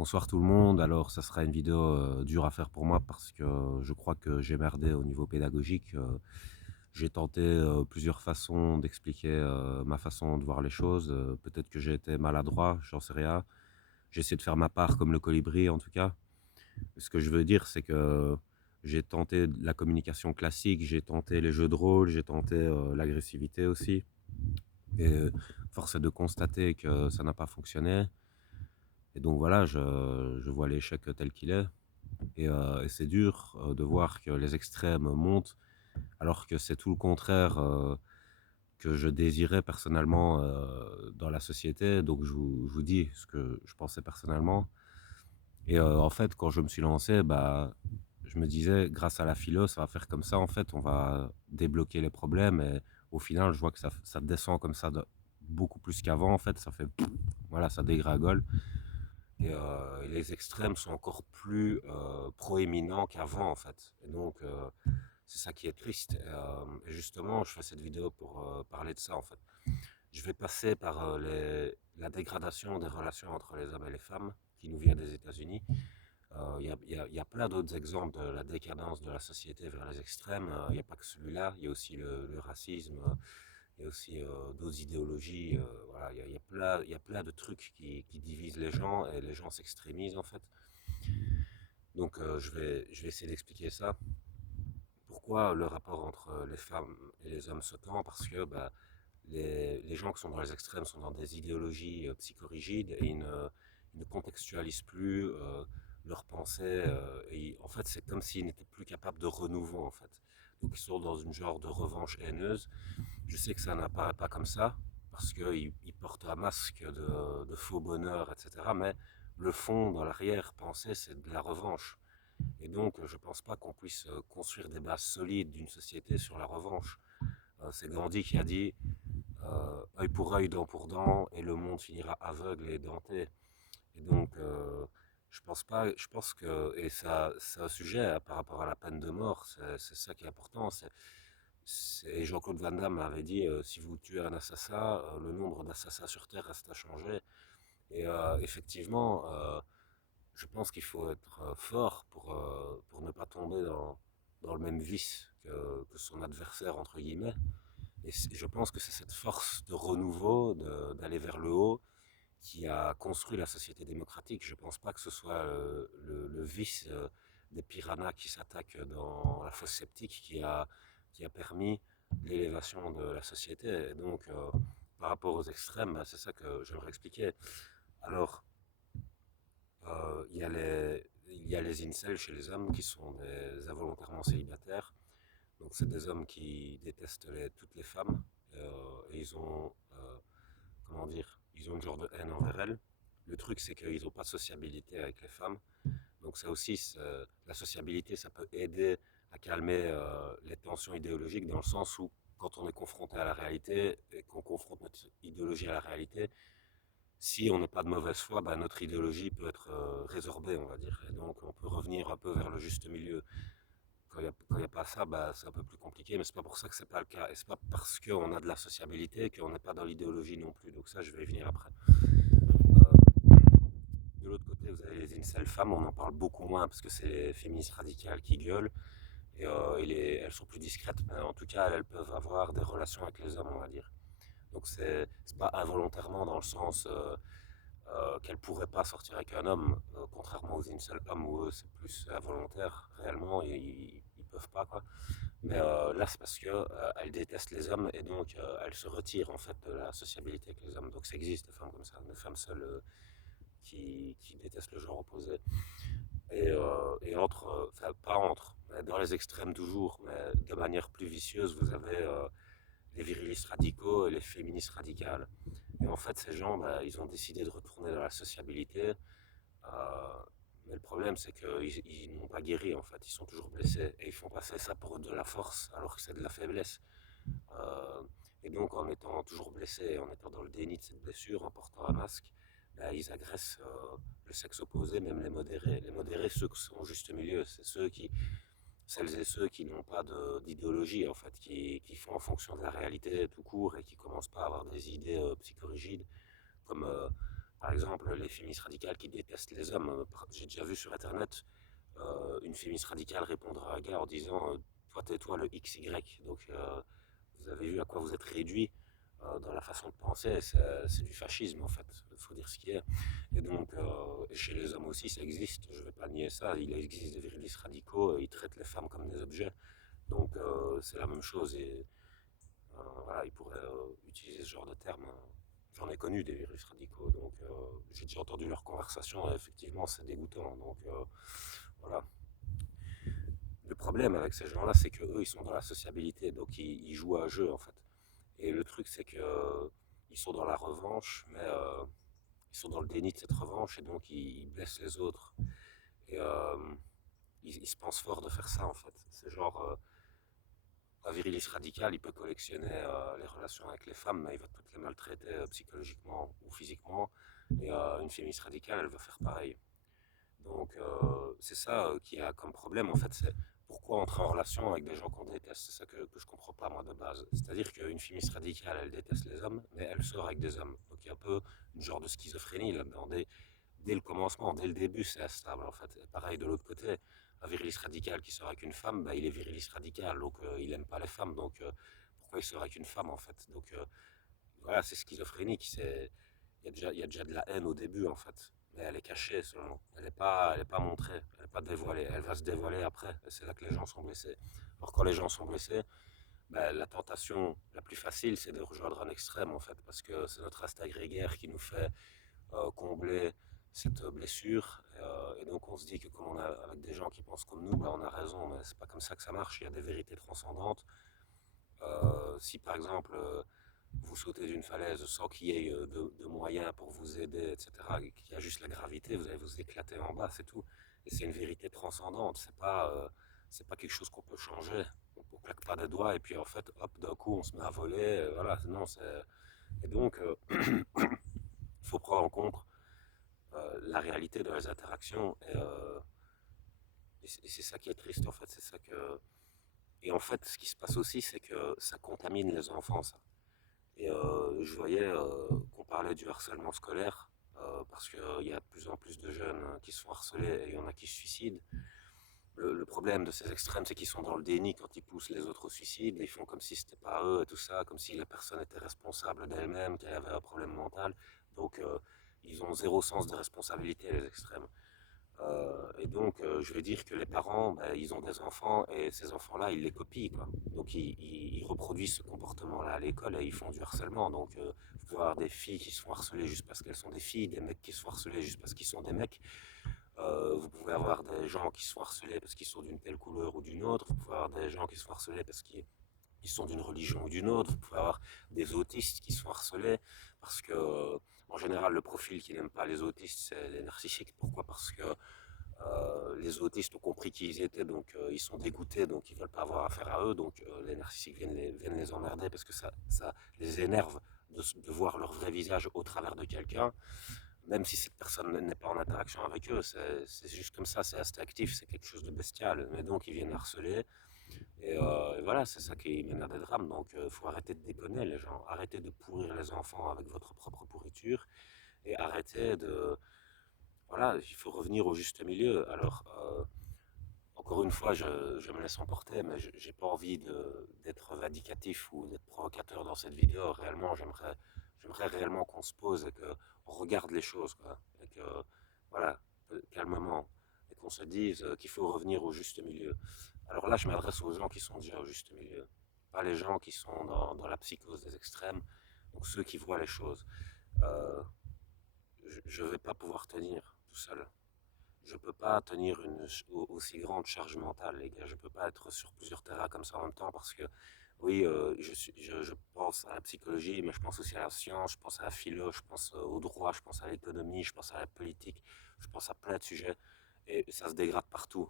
Bonsoir tout le monde. Alors, ça sera une vidéo dure à faire pour moi parce que je crois que j'ai merdé au niveau pédagogique. J'ai tenté plusieurs façons d'expliquer ma façon de voir les choses. Peut-être que j'ai été maladroit, j'en sais rien. J'ai essayé de faire ma part comme le colibri en tout cas. Ce que je veux dire, c'est que j'ai tenté la communication classique, j'ai tenté les jeux de rôle, j'ai tenté l'agressivité aussi. Et force est de constater que ça n'a pas fonctionné. Et donc voilà, je vois l'échec tel qu'il est. Et c'est dur de voir que les extrêmes montent, alors que c'est tout le contraire que je désirais personnellement dans la société. Donc je vous dis ce que je pensais personnellement. Et en fait, quand je me suis lancé, bah, je me disais, grâce à la philo, ça va faire comme ça. En fait, on va débloquer les problèmes. Et au final, je vois que ça descend comme ça beaucoup plus qu'avant. En fait, ça fait, voilà, ça dégringole. Et les extrêmes sont encore plus proéminents qu'avant, en fait. Et donc, c'est ça qui est triste. Et justement, je fais cette vidéo pour parler de ça, en fait. Je vais passer par la dégradation des relations entre les hommes et les femmes, qui nous vient des États-Unis. Il y a plein d'autres exemples de la décadence de la société vers les extrêmes. Il n'y a pas que celui-là, il y a aussi le racisme, il y a aussi d'autres idéologies. Voilà, il y a plein de trucs qui divisent les gens et les gens s'extrémisent en fait. Donc je vais essayer d'expliquer ça. Pourquoi le rapport entre les femmes et les hommes se tend? Parce que bah, les gens qui sont dans les extrêmes sont dans des idéologies psychorigides et ils ne contextualisent plus leurs pensées. Et en fait, c'est comme s'ils n'étaient plus capables de renouveau en fait. Donc ils sont dans une genre de revanche haineuse. Je sais que ça n'apparaît pas comme ça, parce qu'ils portent un masque de faux bonheur, etc. Mais le fond, dans l'arrière-pensée, c'est de la revanche. Et donc, je ne pense pas qu'on puisse construire des bases solides d'une société sur la revanche. C'est Gandhi qui a dit œil pour œil, dent pour dent, et le monde finira aveugle et denté. Et donc, je pense pas, je pense que, et ça, c'est un sujet par rapport à la peine de mort, c'est ça qui est important. Jean-Claude Van Damme avait dit si vous tuez un assassin, le nombre d'assassins sur Terre reste à changer. Et effectivement, je pense qu'il faut être fort pour ne pas tomber dans le même vice que son adversaire, entre guillemets. Et je pense que c'est cette force de renouveau, d'aller vers le haut, qui a construit la société démocratique. Je ne pense pas que ce soit le vice des piranhas qui s'attaquent dans la fosse septique qui a permis l'élévation de la société. Et donc, par rapport aux extrêmes, bah, c'est ça que j'aimerais expliquer. Alors, il y a les incels chez les hommes qui sont des involontairement célibataires. Donc, c'est des hommes qui détestent toutes les femmes et ils ont, comment dire, ils ont une genre de haine envers elles. Le truc, c'est qu'ils n'ont pas de sociabilité avec les femmes. Donc, ça aussi, la sociabilité, ça peut aider à calmer les tensions idéologiques dans le sens où, quand on est confronté à la réalité et qu'on confronte notre idéologie à la réalité, si on n'est pas de mauvaise foi, bah, notre idéologie peut être résorbée, on va dire. Et donc, on peut revenir un peu vers le juste milieu. Quand il y a pas ça, bah, c'est un peu plus compliqué, mais c'est pas pour ça que c'est pas le cas. Et c'est pas parce qu'on a de la sociabilité qu'on n'est pas dans l'idéologie non plus. Donc ça, je vais y venir après. De l'autre côté, vous avez les incel femmes, on en parle beaucoup moins parce que c'est les féministes radicales qui gueulent. Elles sont plus discrètes, mais en tout cas, elles peuvent avoir des relations avec les hommes, on va dire. Donc c'est pas involontairement dans le sens qu'elles pourraient pas sortir avec un homme, contrairement aux incel hommes où eux c'est plus involontaire réellement, ils peuvent pas quoi. Mais là c'est parce que elles détestent les hommes et donc elles se retirent en fait de la sociabilité avec les hommes. Donc ça existe des femmes comme ça, des femmes seules qui détestent le genre opposé. Et entre, enfin pas entre, mais dans les extrêmes toujours, mais de manière plus vicieuse, vous avez les virilistes radicaux et les féministes radicales. Et en fait, ces gens, bah, ils ont décidé de retourner dans la sociabilité. Mais le problème, c'est qu'ils n'ont pas guéri, en fait. Ils sont toujours blessés. Et ils font passer ça pour de la force, alors que c'est de la faiblesse. Euh, et donc, en étant toujours blessés, en étant dans le déni de cette blessure, en portant un masque, bah, ils agressent le sexe opposé, même les modérés. Les modérés, ceux qui sont au juste milieu, c'est celles et ceux qui n'ont pas d'idéologie, en fait, qui font en fonction de la réalité tout court et qui commencent pas à avoir des idées psychorigides, comme Par exemple, les féministes radicales qui détestent les hommes. J'ai déjà vu sur Internet une féministe radicale répondre à un gars en disant toi tais-toi le XY. Donc vous avez vu à quoi vous êtes réduit dans la façon de penser, c'est du fascisme en fait, il faut dire ce qui est. Et donc chez les hommes aussi ça existe, je ne vais pas nier ça, il existe des virilistes radicaux, ils traitent les femmes comme des objets, donc c'est la même chose et voilà, ils pourraient utiliser ce genre de terme. J'en ai connu des virilistes radicaux, donc j'ai déjà entendu leurs conversations et effectivement c'est dégoûtant, donc voilà. Le problème avec ces gens-là, c'est qu'eux, ils sont dans la sociabilité, donc ils jouent à un jeu en fait. Et le truc, c'est que ils sont dans la revanche, mais ils sont dans le déni de cette revanche et donc ils blessent les autres. Et ils se pensent forts de faire ça en fait. C'est genre un viriliste radical, il peut collectionner les relations avec les femmes, mais il va toutes les maltraiter psychologiquement ou physiquement. Et une féministe radicale, elle va faire pareil. Donc c'est ça qui a comme problème en fait, c'est pourquoi entrer en relation avec des gens qu'on déteste, c'est ça que je comprends pas moi de base. C'est-à-dire qu'une féministe radicale, elle déteste les hommes, mais elle sort avec des hommes. Donc il y a un peu une genre de schizophrénie là-dedans. Dès le commencement, dès le début, c'est instable en fait. Et pareil de l'autre côté, un viriliste radical qui sort avec une femme, bah, il est viriliste radical, donc il aime pas les femmes, donc pourquoi il sort avec une femme en fait. Donc voilà, c'est schizophrénique, il y a déjà de la haine au début en fait, mais elle est cachée seulement. Elle est pas montrée, elle n'est pas dévoilée. Elle va se dévoiler après. Et c'est là que les gens sont blessés. Alors quand les gens sont blessés, ben, la tentation la plus facile, c'est de rejoindre un extrême en fait, parce que c'est notre instinct grégaire qui nous fait combler cette blessure. Et donc on se dit que comme on a avec des gens qui pensent comme nous, ben, on a raison, mais c'est pas comme ça que ça marche. Il y a des vérités transcendantes. Si par exemple vous sautez d'une falaise sans qu'il y ait de moyens pour vous aider, etc., qu'il y a juste la gravité, vous allez vous éclater en bas, c'est tout. Et c'est une vérité transcendante, c'est pas quelque chose qu'on peut changer. On ne claque pas des doigts et puis en fait, hop, d'un coup, on se met à voler. Voilà, non, c'est. Et donc, il faut prendre en compte la réalité de les interactions. Et c'est ça qui est triste, en fait. C'est ça que. Et en fait, ce qui se passe aussi, c'est que ça contamine les enfants, ça. Et je voyais qu'on parlait du harcèlement scolaire, parce qu'il y a de plus en plus de jeunes qui se font harceler et il y en a qui se suicident. Le problème de ces extrêmes, c'est qu'ils sont dans le déni quand ils poussent les autres au suicide. Ils font comme si c'était pas eux et tout ça, comme si la personne était responsable d'elle-même, qu'elle avait un problème mental. Donc, ils ont zéro sens de responsabilité, les extrêmes. Et donc, je veux dire que les parents, ben, ils ont des enfants et ces enfants-là, ils les copient, quoi. Donc, ils reproduisent ce comportement-là à l'école et ils font du harcèlement. Donc, vous pouvez avoir des filles qui se font harceler juste parce qu'elles sont des filles, des mecs qui se font harceler juste parce qu'ils sont des mecs. Vous pouvez avoir des gens qui se font harceler parce qu'ils sont d'une telle couleur ou d'une autre. Vous pouvez avoir des gens qui se font harceler parce qu'ils sont d'une religion ou d'une autre. Vous pouvez avoir des autistes qui se font harceler parce que, en général, le profil qui n'aime pas les autistes, c'est les narcissiques. Pourquoi? Parce que les autistes ont compris qui ils étaient, donc ils sont dégoûtés, donc ils ne veulent pas avoir affaire à eux, donc les narcissiques viennent les emmerder parce que ça les énerve de voir leur vrai visage au travers de quelqu'un, même si cette personne n'est pas en interaction avec eux, c'est juste comme ça, c'est instinctif, c'est quelque chose de bestial, mais donc ils viennent harceler, et voilà, c'est ça qui mène à des drames, donc il faut arrêter de déconner les gens, arrêter de pourrir les enfants avec votre propre pourriture, et arrêter de voilà, il faut revenir au juste milieu. Alors, encore une fois, je me laisse emporter, mais je n'ai pas envie d'être vindicatif ou d'être provocateur dans cette vidéo. Réellement, j'aimerais réellement qu'on se pose et qu'on regarde les choses, quoi. Et que, voilà, calmement, et qu'on se dise qu'il faut revenir au juste milieu. Alors là, je m'adresse aux gens qui sont déjà au juste milieu, pas les gens qui sont dans la psychose des extrêmes, donc ceux qui voient les choses. Euh, je ne vais pas pouvoir tenir tout seul. Je peux pas tenir une aussi grande charge mentale, les gars. Je peux pas être sur plusieurs terrains comme ça en même temps parce que, oui, je pense à la psychologie, mais je pense aussi à la science, je pense à la philo, je pense au droit, je pense à l'économie, je pense à la politique, je pense à plein de sujets et ça se dégrade partout.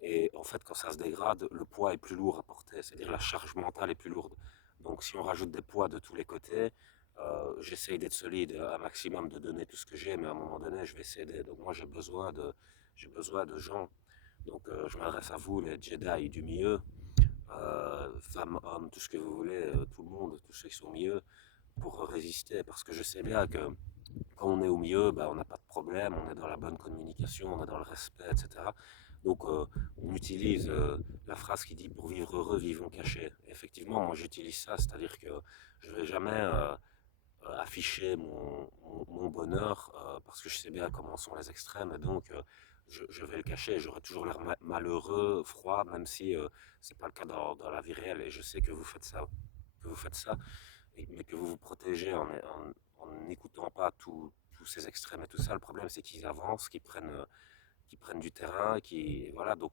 Et en fait, quand ça se dégrade, le poids est plus lourd à porter, c'est-à-dire la charge mentale est plus lourde. Donc, si on rajoute des poids de tous les côtés, j'essaye d'être solide un maximum, de donner tout ce que j'ai, mais à un moment donné, je vais céder. Donc, moi, j'ai besoin de gens. Donc, je m'adresse à vous, les Jedi du milieu, femmes, hommes, tout ce que vous voulez, tout le monde, tous ceux qui sont au milieu, pour résister. Parce que je sais bien que Quand on est au milieu, bah, on n'a pas de problème, on est dans la bonne communication, on est dans le respect, etc. Donc on utilise la phrase qui dit pour vivre heureux, vivons cachés. Et effectivement, moi j'utilise ça, c'est-à-dire que je ne vais jamais afficher mon bonheur parce que je sais bien comment sont les extrêmes et donc je vais le cacher. J'aurai toujours l'air malheureux, froid, même si c'est pas le cas dans la vie réelle. Et je sais que vous faites ça, mais que vous vous protégez en n'écoutant pas tous ces extrêmes et tout ça. Le problème, c'est qu'ils avancent, qu'ils prennent du terrain, voilà. Donc,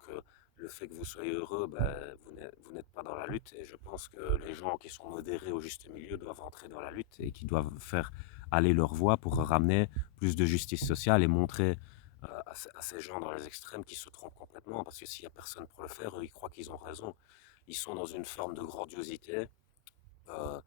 le fait que vous soyez heureux, ben, vous n'êtes pas dans la lutte. Et je pense que les gens qui sont modérés au juste milieu doivent entrer dans la lutte et qui doivent faire aller leur voix pour ramener plus de justice sociale et montrer à ces gens dans les extrêmes qui se trompent complètement. Parce que s'il n'y a personne pour le faire, eux, ils croient qu'ils ont raison. Ils sont dans une forme de grandiosité euh,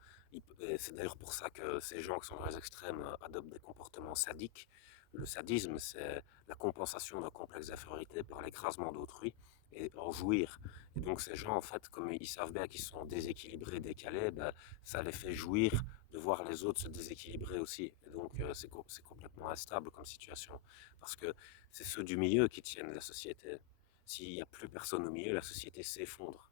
et c'est d'ailleurs pour ça que ces gens qui sont dans les extrêmes adoptent des comportements sadiques. Le sadisme, c'est la compensation d'un complexe d'infériorité par l'écrasement d'autrui et en jouir. Et donc ces gens, en fait, comme ils savent bien qu'ils sont déséquilibrés, décalés, ben, ça les fait jouir de voir les autres se déséquilibrer aussi. Et donc c'est complètement instable comme situation. Parce que c'est ceux du milieu qui tiennent la société. S'il n'y a plus personne au milieu, la société s'effondre.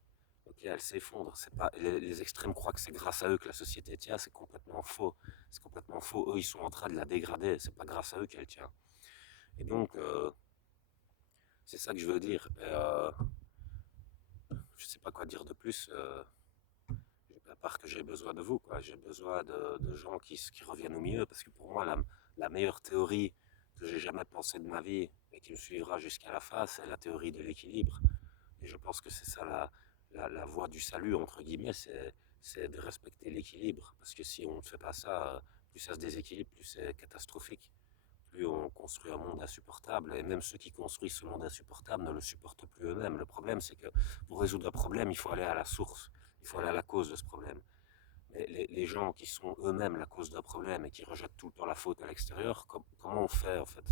Ok, elle s'effondre. C'est pas, les extrêmes croient que c'est grâce à eux que la société tient, c'est complètement faux. C'est complètement faux. Eux, ils sont en train de la dégrader. C'est pas grâce à eux qu'elle tient. Et donc, c'est ça que je veux dire. Je sais pas quoi dire de plus, à part que j'ai besoin de vous, quoi. J'ai besoin de gens qui reviennent au milieu, parce que pour moi, la meilleure théorie que j'ai jamais pensée de ma vie et qui me suivra jusqu'à la fin, c'est la théorie de l'équilibre. Et je pense que c'est ça la voie du salut, entre guillemets, c'est de respecter l'équilibre. Parce que si on ne fait pas ça, plus ça se déséquilibre, plus c'est catastrophique. Plus on construit un monde insupportable. Et même ceux qui construisent ce monde insupportable ne le supportent plus eux-mêmes. Le problème, c'est que pour résoudre un problème, il faut aller à la source. Il faut aller à la cause de ce problème. Mais les gens qui sont eux-mêmes la cause d'un problème et qui rejettent tout le temps la faute à l'extérieur, comment on fait en fait?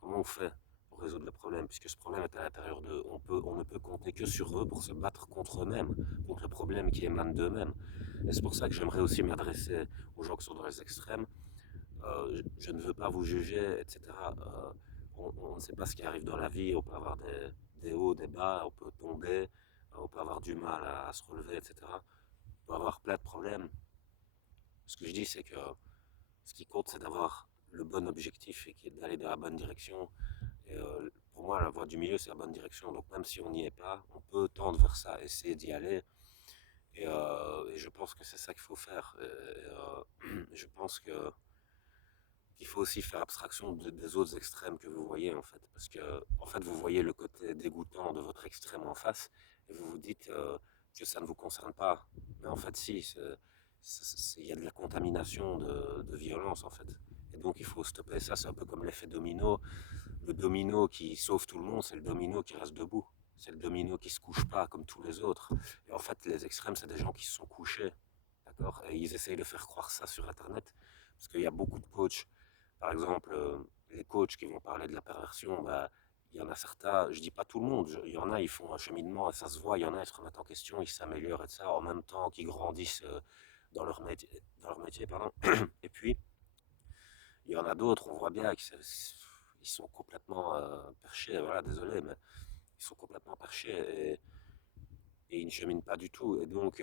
Comment on fait pour résoudre le problème, puisque ce problème est à l'intérieur d'eux. On ne peut compter que sur eux pour se battre contre eux-mêmes, contre le problème qui émane d'eux-mêmes. Et c'est pour ça que j'aimerais aussi m'adresser aux gens qui sont dans les extrêmes. Je ne veux pas vous juger, etc. On ne sait pas ce qui arrive dans la vie, on peut avoir des hauts, des bas, on peut tomber, on peut avoir du mal à se relever, etc. On peut avoir plein de problèmes. Ce que je dis, c'est que ce qui compte, c'est d'avoir le bon objectif et d'aller dans la bonne direction. Et pour moi, la voie du milieu, c'est la bonne direction. Donc même si on n'y est pas, on peut tendre vers ça, essayer d'y aller. Et je pense que c'est ça qu'il faut faire. Je pense qu'il faut aussi faire abstraction des autres extrêmes que vous voyez, en fait. Parce que, en fait, vous voyez le côté dégoûtant de votre extrême en face, et vous vous dites que ça ne vous concerne pas. Mais en fait, si, il y a de la contamination de violence, en fait. Et donc, il faut stopper ça. C'est un peu comme l'effet domino. Le domino qui sauve tout le monde, c'est le domino qui reste debout. C'est le domino qui se couche pas comme tous les autres. Et en fait, les extrêmes, c'est des gens qui se sont couchés. D'accord. Et ils essayent de faire croire ça sur Internet. Parce qu'il y a beaucoup de coachs. Par exemple, les coachs qui vont parler de la perversion, bah, il y en a certains, je dis pas tout le monde, il y en a, ils font un cheminement et ça se voit, il y en a, ils se remettent en question, ils s'améliorent et ça, en même temps qu'ils grandissent dans leur métier, pardon. Et puis, il y en a d'autres, on voit bien qu'ils sont complètement perchés, voilà, désolé, mais ils sont complètement perchés et ils ne cheminent pas du tout. Et donc,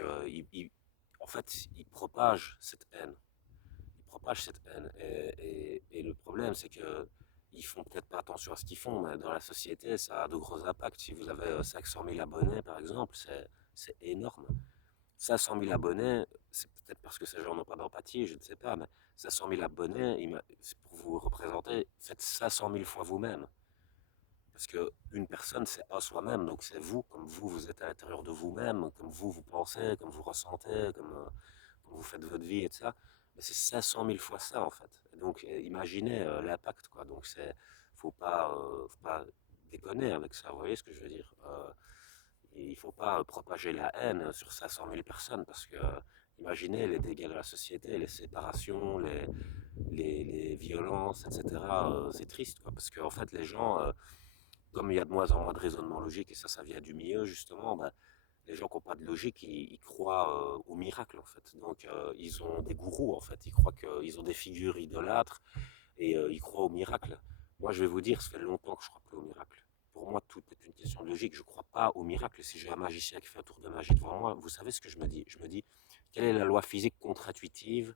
en fait, ils propagent cette haine. Ils propagent cette haine. Et le problème, c'est que ils font peut-être pas attention à ce qu'ils font, mais dans la société, ça a de gros impacts. Si vous avez 500 000 abonnés, par exemple, c'est énorme. 500 000 abonnés, c'est peut-être parce que ces gens n'ont pas d'empathie, je ne sais pas, mais 500 000 abonnés, c'est pour vous représenter, faites 500 000 fois vous-même. Parce qu'une personne, c'est à soi-même, donc c'est vous, comme vous êtes à l'intérieur de vous-même, comme vous pensez, comme vous ressentez, comme vous faites votre vie et tout ça. Mais c'est 500 000 fois ça, en fait. Et donc, imaginez l'impact, quoi. Donc, faut pas déconner avec ça, vous voyez ce que je veux dire. Il ne faut pas propager la haine sur 500 000 personnes, parce que imaginez les dégâts de la société, les séparations, les violences, etc. C'est triste, quoi, parce qu'en fait, les gens, comme il y a de moins en moins de raisonnement logique, et ça vient du milieu, justement, bah, Les gens qui n'ont pas de logique, ils croient au miracle en fait. Donc ils ont des gourous en fait. Ils croient qu'ils ont des figures idolâtres et ils croient au miracle. Moi je vais vous dire, ça fait longtemps que je ne crois plus au miracle. Pour moi, tout est une question de logique. Je ne crois pas au miracle. Si j'ai un magicien qui fait un tour de magie devant moi, vous savez ce que je me dis? Je me dis, quelle est la loi physique contre-intuitive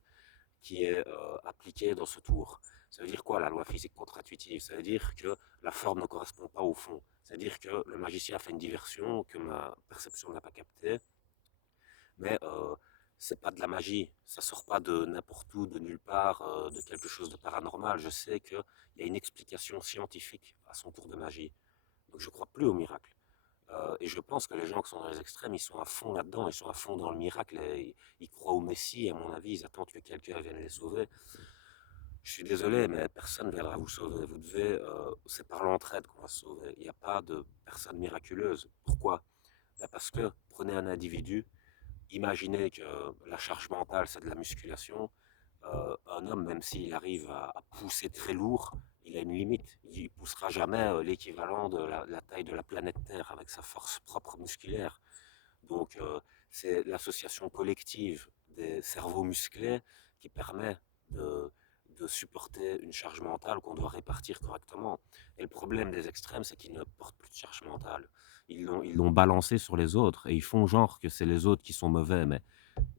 qui est appliquée dans ce tour? Ça veut dire quoi la loi physique contre-intuitive? Ça veut dire que la forme ne correspond pas au fond. C'est-à-dire que le magicien a fait une diversion que ma perception n'a pas captée, mais c'est pas de la magie. Ça sort pas de n'importe où, de nulle part, de quelque chose de paranormal. Je sais qu'il y a une explication scientifique à son tour de magie. Donc je crois plus au miracle. Et je pense que les gens qui sont dans les extrêmes, ils sont à fond là-dedans, ils sont à fond dans le miracle, et ils croient au Messie, à mon avis, ils attendent que quelqu'un vienne les sauver. Je suis désolé, mais personne ne viendra vous sauver. Vous devez, c'est par l'entraide qu'on va se sauver. Il n'y a pas de personne miraculeuse. Pourquoi? Ben parce que prenez un individu, imaginez que la charge mentale, c'est de la musculation. Un homme, même s'il arrive à pousser très lourd, il a une limite. Il ne poussera jamais l'équivalent de la taille de la planète Terre avec sa force propre musculaire. Donc, c'est l'association collective des cerveaux musclés qui permet de, de supporter une charge mentale qu'on doit répartir correctement. Et le problème des extrêmes, c'est qu'ils ne portent plus de charge mentale. Ils l'ont balancé sur les autres et ils font genre que c'est les autres qui sont mauvais, mais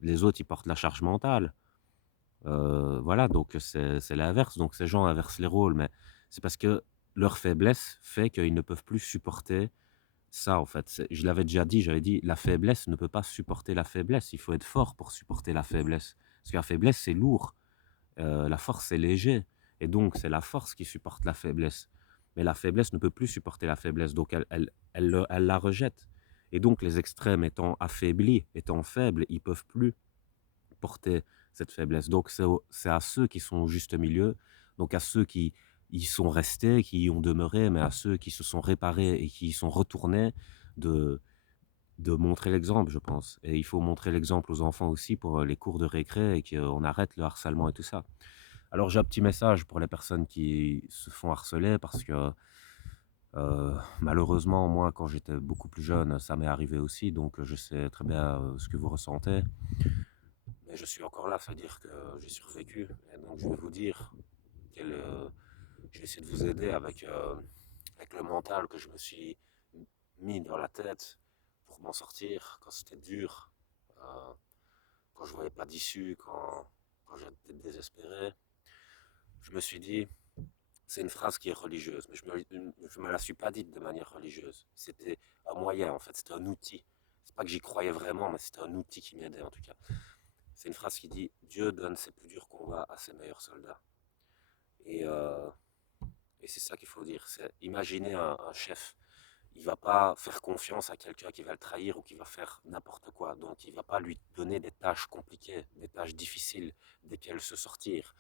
les autres, ils portent la charge mentale. Voilà, donc c'est l'inverse. Donc ces gens inversent les rôles, mais c'est parce que leur faiblesse fait qu'ils ne peuvent plus supporter ça, en fait. Je l'avais déjà dit, j'avais dit, la faiblesse ne peut pas supporter la faiblesse. Il faut être fort pour supporter la faiblesse. Parce que la faiblesse, c'est lourd. La force, c'est léger. Et donc, c'est la force qui supporte la faiblesse. Mais la faiblesse ne peut plus supporter la faiblesse. Donc, elle la rejette. Et donc, les extrêmes étant affaiblis, étant faibles, ils ne peuvent plus porter cette faiblesse. Donc, c'est à ceux qui sont au juste milieu, donc à ceux qui y sont restés, qui y ont demeuré, mais à ceux qui se sont réparés et qui y sont retournés, de, de montrer l'exemple, je pense. Et il faut montrer l'exemple aux enfants aussi pour les cours de récré et qu'on arrête le harcèlement et tout ça. Alors, j'ai un petit message pour les personnes qui se font harceler parce que malheureusement, moi, quand j'étais beaucoup plus jeune, ça m'est arrivé aussi, donc je sais très bien ce que vous ressentez. Mais je suis encore là, c'est-à-dire que j'ai survécu. Et donc je vais vous dire, je vais essayer de vous aider avec le mental que je me suis mis dans la tête pour m'en sortir quand c'était dur, euh, quand je voyais pas d'issue, quand j'étais désespéré. Je me suis dit, c'est une phrase qui est religieuse, mais je me la suis pas dite de manière religieuse. C'était un moyen en fait, c'était un outil. C'est pas que j'y croyais vraiment, mais c'était un outil qui m'aidait en tout cas. C'est une phrase qui dit Dieu donne ses plus durs combats à ses meilleurs soldats. Et, euh, et c'est ça qu'il faut dire. C'est imaginer un chef. Il va pas faire confiance à quelqu'un qui va le trahir ou qui va faire n'importe quoi. Donc il va pas lui donner des tâches compliquées, des tâches difficiles desquelles se sortir.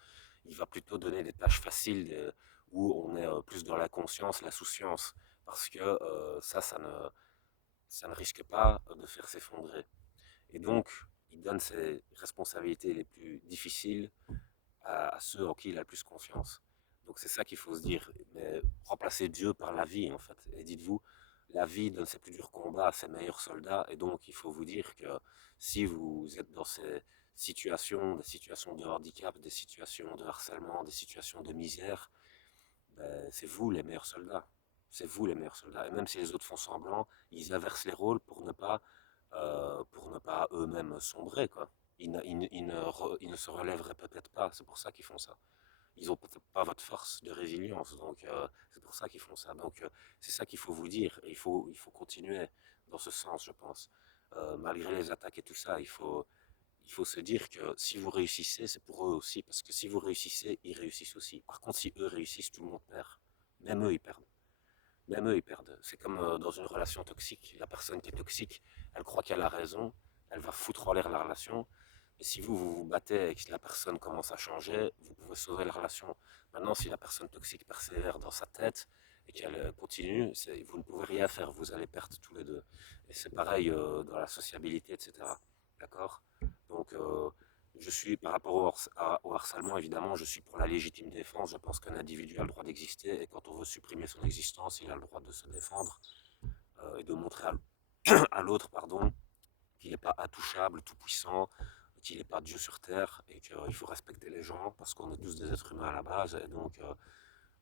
Il va plutôt donner des tâches faciles où on est plus dans la conscience, la souciance. Parce que ça ne risque pas de faire s'effondrer. Et donc, il donne ses responsabilités les plus difficiles à ceux en qui il a le plus confiance. Donc c'est ça qu'il faut se dire. Mais remplacer Dieu par la vie, en fait. Et dites-vous, la vie donne ses plus durs combats à ses meilleurs soldats. Et donc il faut vous dire que si vous êtes dans ces situations, des situations de handicap, des situations de harcèlement, des situations de misère, ben, c'est vous les meilleurs soldats. C'est vous les meilleurs soldats. Et même si les autres font semblant, ils inversent les rôles pour ne pas eux-mêmes sombrer, quoi. Ils ne se relèveraient peut-être pas, c'est pour ça qu'ils font ça. Ils n'ont peut-être pas votre force de résilience, donc c'est pour ça qu'ils font ça. Donc c'est ça qu'il faut vous dire, et il faut continuer dans ce sens, je pense. Malgré les attaques et tout ça, il faut se dire que si vous réussissez, c'est pour eux aussi, parce que si vous réussissez, ils réussissent aussi. Par contre, si eux réussissent, tout le monde perd. Même eux, ils perdent. Même eux, ils perdent. C'est comme dans une relation toxique. La personne qui est toxique, elle croit qu'elle a raison, elle va foutre en l'air la relation. Et si vous vous battez et que la personne commence à changer, vous pouvez sauver la relation. Maintenant, si la personne toxique persévère dans sa tête et qu'elle continue, vous ne pouvez rien faire, vous allez perdre tous les deux. Et c'est pareil dans la sociabilité, etc. D'accord? Donc, je suis, par rapport au harcèlement, évidemment, je suis pour la légitime défense. Je pense qu'un individu a le droit d'exister et quand on veut supprimer son existence, il a le droit de se défendre et de montrer à l'autre, pardon, qu'il n'est pas intouchable, tout puissant, qu'il n'est pas Dieu sur terre et qu'il faut respecter les gens parce qu'on est tous des êtres humains à la base. Et donc,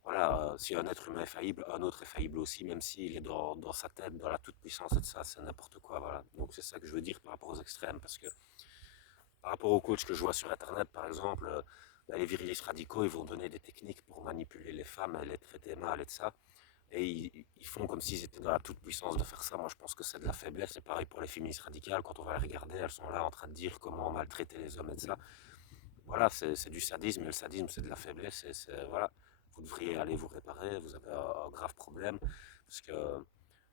voilà, si un être humain est faillible, un autre est faillible aussi, même s'il est dans sa tête, dans la toute-puissance et de ça, c'est n'importe quoi. Voilà. Donc, c'est ça que je veux dire par rapport aux extrêmes. Parce que par rapport aux coachs que je vois sur Internet, par exemple, les virilistes radicaux, ils vont donner des techniques pour manipuler les femmes et les traiter mal et de ça. Et ils font comme s'ils étaient dans la toute-puissance de faire ça. Moi, je pense que c'est de la faiblesse. C'est pareil pour les féministes radicales. Quand on va les regarder, elles sont là en train de dire comment maltraiter les hommes et de ça. Voilà, c'est du sadisme. Et le sadisme, c'est de la faiblesse. Voilà, vous devriez aller vous réparer. Vous avez un grave problème. Parce que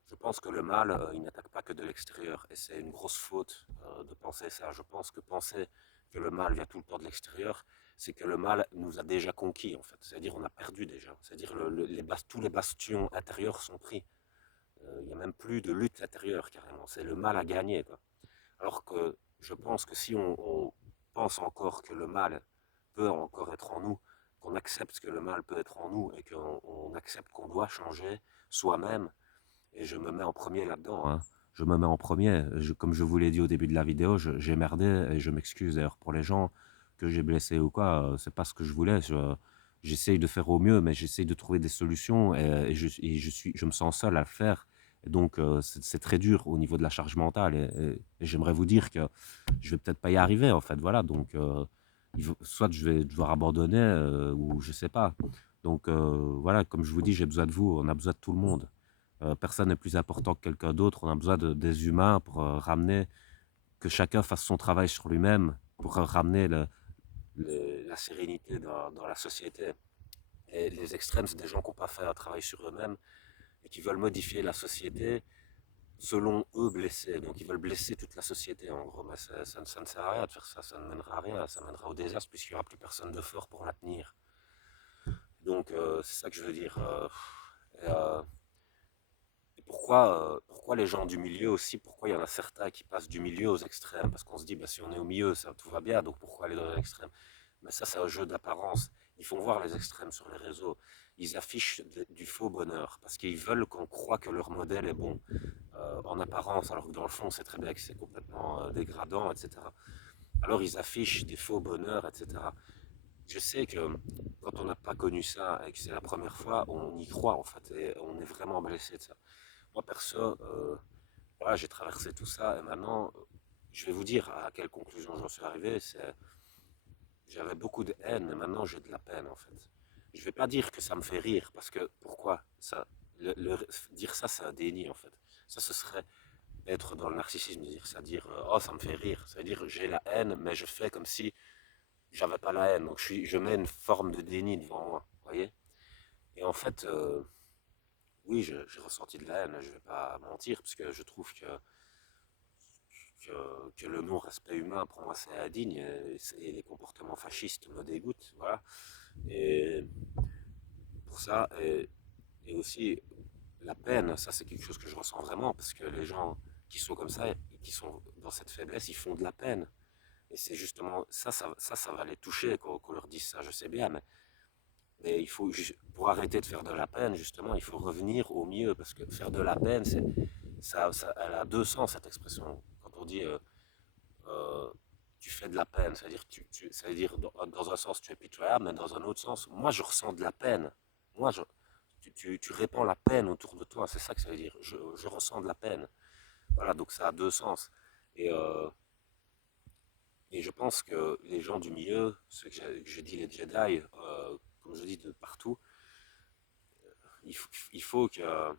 je pense que le mal, il n'attaque pas que de l'extérieur. Et c'est une grosse faute de penser ça. Je pense que penser que le mal vient tout le temps de l'extérieur, c'est que le mal nous a déjà conquis, en fait. C'est-à-dire on a perdu déjà. C'est-à-dire tous les bastions intérieurs sont pris. Il n'y a même plus de lutte intérieure, carrément. C'est le mal à gagner, quoi. Alors que je pense que si on pense encore que le mal peut encore être en nous, qu'on accepte que le mal peut être en nous et qu'on accepte qu'on doit changer soi-même, et je me mets en premier là-dedans, hein. Je me mets en premier. Comme je vous l'ai dit au début de la vidéo, j'ai merdé et je m'excuse d'ailleurs pour les gens que j'ai blessés ou quoi. C'est pas ce que je voulais. J'essaye de faire au mieux, mais j'essaye de trouver des solutions je me sens seul à le faire. Et donc, c'est très dur au niveau de la charge mentale. Et j'aimerais vous dire que je vais peut-être pas y arriver, en fait. Voilà. Donc, soit je vais devoir abandonner ou je sais pas. Donc, voilà, comme je vous dis, j'ai besoin de vous. On a besoin de tout le monde. Personne n'est plus important que quelqu'un d'autre. On a besoin des humains pour ramener, que chacun fasse son travail sur lui-même, pour ramener la sérénité dans la société. Et les extrêmes, c'est des gens qui n'ont pas fait un travail sur eux-mêmes et qui veulent modifier la société selon eux blessés. Donc ils veulent blesser toute la société en gros. Mais ça ne sert à rien de faire ça, ça ne mènera à rien, ça mènera au désastre puisqu'il n'y aura plus personne de fort pour la tenir. Donc c'est ça que je veux dire. Et, euh, Et pourquoi les gens du milieu aussi, pourquoi il y en a certains qui passent du milieu aux extrêmes? Parce qu'on se dit, bah, si on est au milieu, ça tout va bien, donc pourquoi aller dans l'extrême? Mais ça, c'est un jeu d'apparence. Ils font voir les extrêmes sur les réseaux. Ils affichent du faux bonheur parce qu'ils veulent qu'on croit que leur modèle est bon en apparence, alors que dans le fond, c'est très bien que c'est complètement dégradant, etc. Alors ils affichent des faux bonheurs, etc. Je sais que quand on n'a pas connu ça et que c'est la première fois, on y croit en fait et on est vraiment blessé de ça. Moi, perso, voilà, j'ai traversé tout ça et maintenant, je vais vous dire à quelle conclusion j'en suis arrivé. J'avais beaucoup de haine et maintenant j'ai de la peine en fait. Je vais pas dire que ça me fait rire parce que pourquoi ça, dire ça, c'est un déni en fait. Ça, ce serait être dans le narcissisme, dire ça, dire oh ça me fait rire. Ça veut dire j'ai la haine, mais je fais comme si j'avais pas la haine. Donc je mets une forme de déni devant moi, vous voyez. Et en fait, oui, j'ai ressenti de la haine. Je vais pas mentir parce que je trouve que le non-respect humain, pour moi, c'est indigne et les comportements fascistes me dégoûtent. Voilà. Et pour ça, et aussi la peine, ça c'est quelque chose que je ressens vraiment parce que les gens qui sont comme ça, qui sont dans cette faiblesse, ils font de la peine. Et c'est justement ça va les toucher qu'on leur dise ça, je sais bien, mais il faut, pour arrêter de faire de la peine, justement, il faut revenir au mieux parce que faire de la peine, elle a deux sens cette expression. Quand on dit euh, tu fais de la peine, c'est-à-dire, c'est-à-dire dans un sens tu es pitoyable, mais dans un autre sens, moi je ressens de la peine. Moi, tu répands la peine autour de toi, c'est ça que ça veut dire. Je ressens de la peine. Voilà, donc ça a deux sens. Et, euh, et je pense que les gens du milieu, ceux que j'ai dit les Jedi, comme je dis de partout, il faut que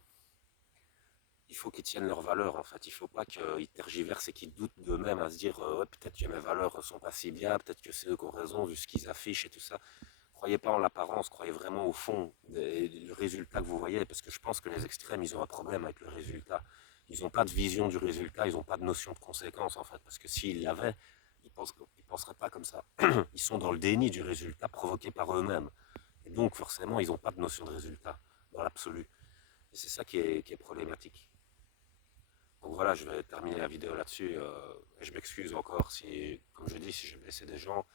il faut qu'ils tiennent leurs valeurs en fait. Il ne faut pas qu'ils tergiversent et qu'ils doutent d'eux-mêmes à se dire ouais, peut-être que mes valeurs ne sont pas si bien, peut-être que c'est eux qui ont raison vu ce qu'ils affichent et tout ça. Croyez pas en l'apparence, croyez vraiment au fond du résultat que vous voyez, parce que je pense que les extrêmes, ils ont un problème avec le résultat. Ils n'ont pas de vision du résultat, ils n'ont pas de notion de conséquence en fait, parce que s'ils l'avaient, ils ne penseraient pas comme ça. Ils sont dans le déni du résultat provoqué par eux-mêmes. Et donc forcément, ils n'ont pas de notion de résultat dans l'absolu. Et c'est ça qui est problématique. Donc voilà, je vais terminer la vidéo là-dessus. Et je m'excuse encore si, comme je dis, si j'ai blessé des gens.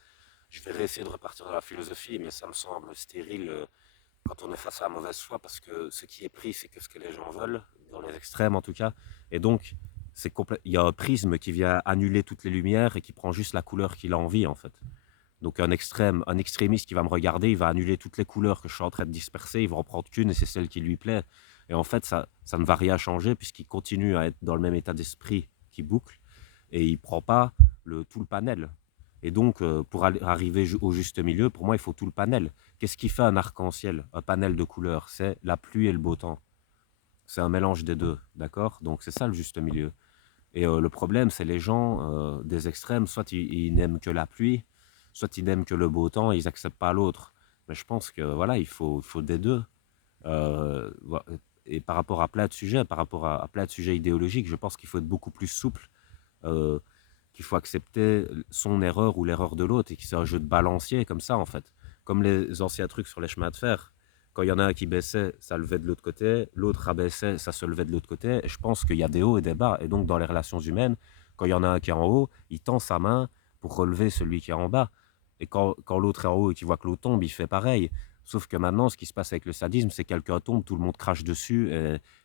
Je vais réessayer de repartir dans la philosophie, mais ça me semble stérile quand on est face à la mauvaise foi, parce que ce qui est pris, c'est que ce que les gens veulent, dans les extrêmes en tout cas. Et donc, il y a un prisme qui vient annuler toutes les lumières et qui prend juste la couleur qu'il a envie, en fait. Donc un extrémiste qui va me regarder, il va annuler toutes les couleurs que je suis en train de disperser, il va en prendre qu'une et c'est celle qui lui plaît. Et en fait, ça ne va rien changer puisqu'il continue à être dans le même état d'esprit qui boucle et il ne prend pas tout le panel. Et donc, pour arriver au juste milieu, pour moi, il faut tout le panel. Qu'est-ce qui fait un arc-en-ciel, un panel de couleurs? C'est la pluie et le beau temps. C'est un mélange des deux, d'accord? Donc, c'est ça le juste milieu. Et le problème, c'est les gens des extrêmes, soit ils n'aiment que la pluie, soit ils n'aiment que le beau temps, et ils n'acceptent pas l'autre. Mais je pense que voilà, il faut des deux. Et par rapport à plein de sujets, par rapport à plein de sujets idéologiques, je pense qu'il faut être beaucoup plus souple, euh, qu'il faut accepter son erreur ou l'erreur de l'autre, et que c'est un jeu de balancier comme ça, en fait. Comme les anciens trucs sur les chemins de fer. Quand il y en a un qui baissait, ça levait de l'autre côté, l'autre rabaissait, ça se levait de l'autre côté. Et je pense qu'il y a des hauts et des bas. Et donc, dans les relations humaines, quand il y en a un qui est en haut, il tend sa main pour relever celui qui est en bas. Et quand l'autre est en haut et qu'il voit que l'autre tombe, il fait pareil. Sauf que maintenant, ce qui se passe avec le sadisme, c'est que quelqu'un tombe, tout le monde crache dessus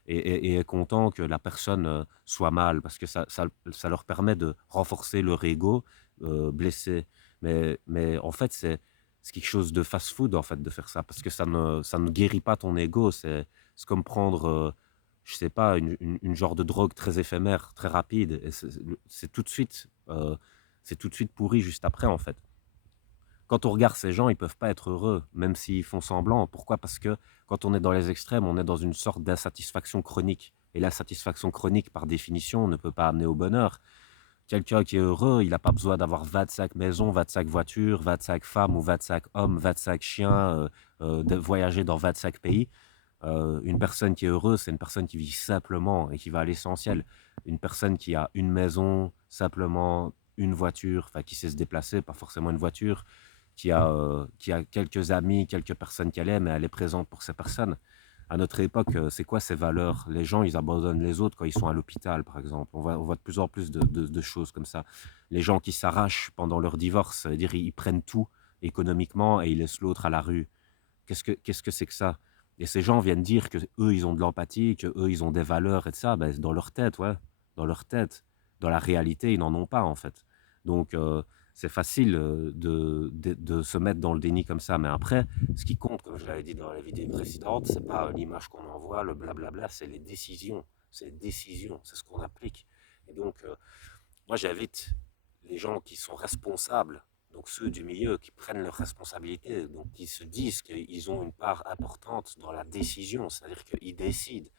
et est content que la personne soit mal, parce que ça leur permet de renforcer leur ego blessé. Mais en fait, c'est quelque chose de fast-food, en fait, de faire ça, parce que ça ne guérit pas ton ego. C'est comme prendre, je sais pas, une genre de drogue très éphémère, très rapide, et c'est tout de suite, c'est tout de suite pourri juste après, en fait. Quand on regarde ces gens, ils peuvent pas être heureux, même s'ils font semblant. Pourquoi? Parce que quand on est dans les extrêmes, on est dans une sorte d'insatisfaction chronique. Et l'insatisfaction chronique, par définition, ne peut pas amener au bonheur. Quelqu'un qui est heureux, il n'a pas besoin d'avoir 25 maisons, 25 voitures, 25 femmes ou 25 hommes, 25 chiens, de voyager dans 25 pays. Une personne qui est heureuse, c'est une personne qui vit simplement et qui va à l'essentiel. Une personne qui a une maison, simplement une voiture, enfin qui sait se déplacer, pas forcément une voiture, qui a quelques amis, quelques personnes qu'elle aime et elle est présente pour ces personnes. À notre époque, c'est quoi ces valeurs? Les gens, ils abandonnent les autres quand ils sont à l'hôpital, par exemple. On voit de plus en plus de choses comme ça. Les gens qui s'arrachent pendant leur divorce, c'est-à-dire ils prennent tout économiquement et ils laissent l'autre à la rue. Qu'est-ce que c'est que ça? Et ces gens viennent dire que eux ils ont de l'empathie, que eux ils ont des valeurs et de ça. Ben, dans leur tête, ouais. Dans leur tête. Dans la réalité, ils n'en ont pas, en fait. Donc, c'est facile de se mettre dans le déni comme ça. Mais après, ce qui compte, comme je l'avais dit dans la vidéo précédente, c'est pas l'image qu'on envoie, le blablabla, c'est les décisions. C'est les décisions, c'est ce qu'on applique. Et donc, moi, j'invite les gens qui sont responsables, donc ceux du milieu qui prennent leurs responsabilités, donc qui se disent qu'ils ont une part importante dans la décision, c'est-à-dire qu'ils décident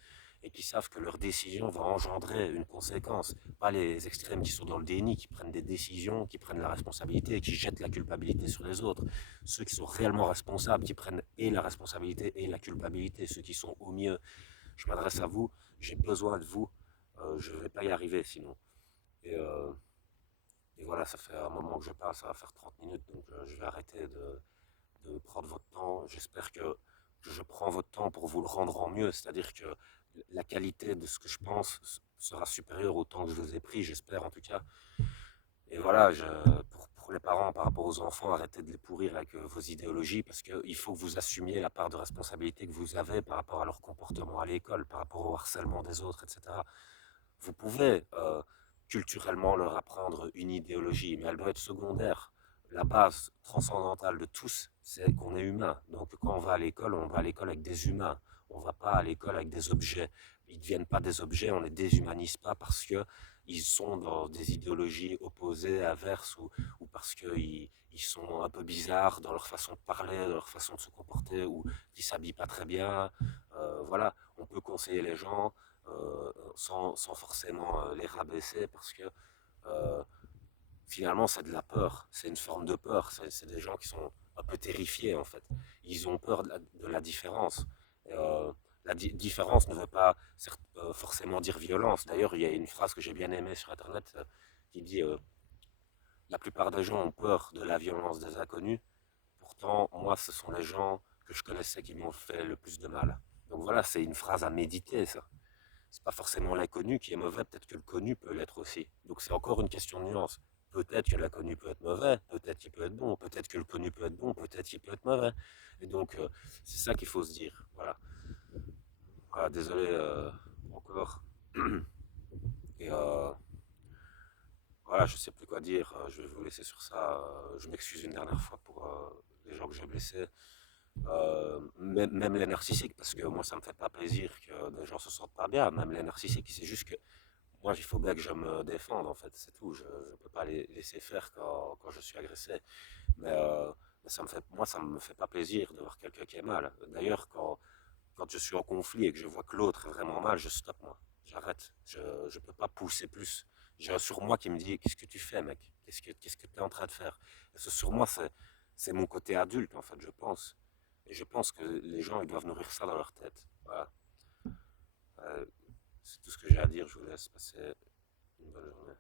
et qui savent que leur décision va engendrer une conséquence. Pas les extrêmes qui sont dans le déni, qui prennent des décisions, qui prennent la responsabilité et qui jettent la culpabilité sur les autres. Ceux qui sont réellement responsables, qui prennent et la responsabilité et la culpabilité, ceux qui sont au mieux. Je m'adresse à vous, j'ai besoin de vous, je ne vais pas y arriver sinon. Et, euh, et voilà, ça fait un moment que je parle, ça va faire 30 minutes, donc je vais arrêter de prendre votre temps. J'espère que je prends votre temps pour vous le rendre en mieux, c'est-à-dire que la qualité de ce que je pense sera supérieure au temps que je vous ai pris, j'espère en tout cas. Et voilà, pour les parents, par rapport aux enfants, arrêtez de les pourrir avec vos idéologies, parce qu'il faut que vous assumiez la part de responsabilité que vous avez par rapport à leur comportement à l'école, par rapport au harcèlement des autres, etc. Vous pouvez culturellement leur apprendre une idéologie, mais elle doit être secondaire. La base transcendantale de tous, c'est qu'on est humain. Donc quand on va à l'école avec des humains. On ne va pas à l'école avec des objets. Ils ne deviennent pas des objets, on ne les déshumanise pas parce qu'ils sont dans des idéologies opposées, inverses, ou parce qu'ils sont un peu bizarres dans leur façon de parler, dans leur façon de se comporter, ou qui ne s'habillent pas très bien. Voilà, on peut conseiller les gens, sans forcément les rabaisser parce que euh, finalement c'est de la peur, c'est une forme de peur, c'est des gens qui sont un peu terrifiés en fait. Ils ont peur de la différence. La différence ne veut pas forcément dire violence. D'ailleurs, il y a une phrase que j'ai bien aimée sur Internet qui dit la plupart des gens ont peur de la violence des inconnus. Pourtant, moi, ce sont les gens que je connaissais qui m'ont fait le plus de mal. Donc voilà, c'est une phrase à méditer, ça. C'est pas forcément l'inconnu qui est mauvais, peut-être que le connu peut l'être aussi. Donc c'est encore une question de nuance. Peut-être que l'inconnu peut être mauvais, peut-être qu'il peut être bon, peut-être que le connu peut être bon, peut-être qu'il peut être mauvais. Et donc c'est ça qu'il faut se dire. Voilà. Voilà, désolé encore. Et voilà, je sais plus quoi dire. Je vais vous laisser sur ça. Je m'excuse une dernière fois pour les gens que j'ai blessés. Même les narcissiques, parce que moi, ça me fait pas plaisir que des gens se sentent pas bien. Même les narcissiques, c'est juste que moi, il faut bien que je me défende, en fait. C'est tout. Je ne peux pas les laisser faire quand je suis agressé. Mais moi, ça me fait pas plaisir de voir quelqu'un qui est mal. D'ailleurs, quand je suis en conflit et que je vois que l'autre est vraiment mal, je stoppe, moi. J'arrête. Je ne peux pas pousser plus. J'ai un sur moi qui me dit, qu'est-ce que tu fais, mec? Qu'est-ce que tu es en train de faire? Et ce sur moi, c'est mon côté adulte, en fait, je pense. Et je pense que les gens, ils doivent nourrir ça dans leur tête. Voilà. Euh, c'est tout ce que j'ai à dire. Je vous laisse passer une bonne journée.